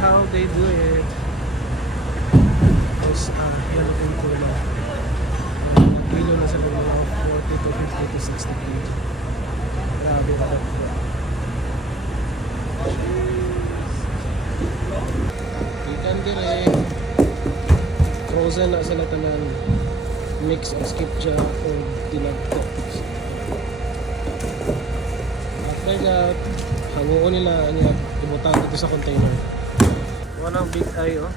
how they do it. Tapos yellow yung kulay. Kilo na sila mga 40 to 50 to 60 kg. Grabe na. Ikan dire. Frozen na sila tanan. Mix o skipja o dinagto. After that, hanguon nila niya ibutang dito sa container. Walang big eye oh.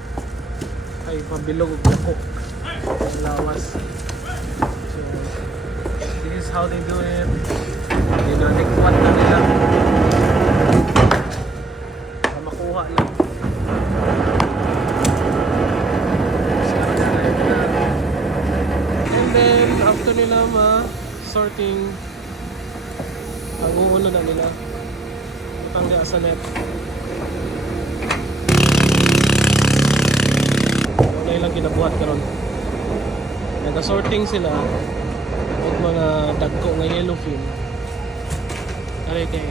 Ay pabilog og dako. Lawas. So this is how they do it. Dinanikwan na nila. Para makuha lang. And then after nila sorting, ang uulo na nila utang di sa net. Wala ilang ginabuhat karon. Nag-sorting sila og mga dagko nga yellowfin. Kaya kay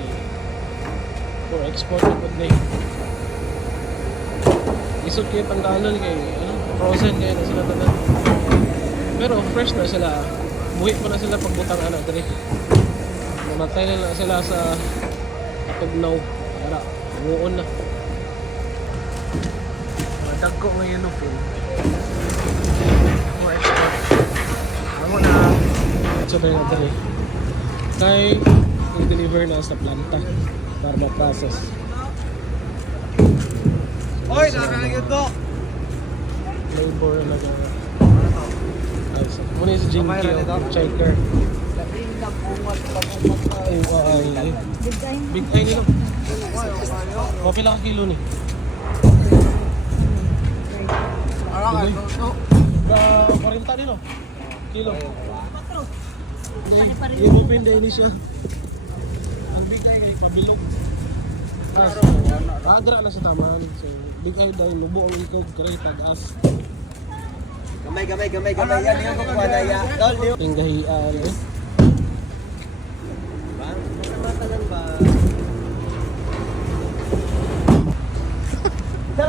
for export na pud day. Isod kay tanggalan kay frozen kay na sila tanan. Pero fresh na sila. Buhi pa na sila pagbutang ana diri. Namatay na sila sa tugnaw. Ara, muon na. Mga dagko nga yellowfin. For export. Amo na. So tayo na dali. Kay i-deliver na sa planta para ma-process. Oy, nakakagod to! Labor na gano'n. Muna yung si Jinky o Chiker. Ay, big eye nila. Okay lang ka kilo ni. Arakan, no? 40 din o. Kilo. I-open din siya. Ang big eye kay pabilog. Adra na sa taman. So, big eye dahil lubo ang ikaw kare tag-as. Gamay. Yan yung kukuha na ya. Tinggahian eh.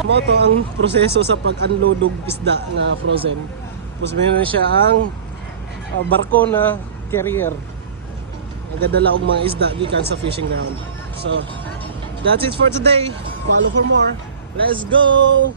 Mo to ang proseso sa pag-unload og isda na frozen. Tapos meron siya ang barko na carrier. Nagadala og mga isda gikan sa fishing ground. So, that's it for today. Follow for more. Let's go!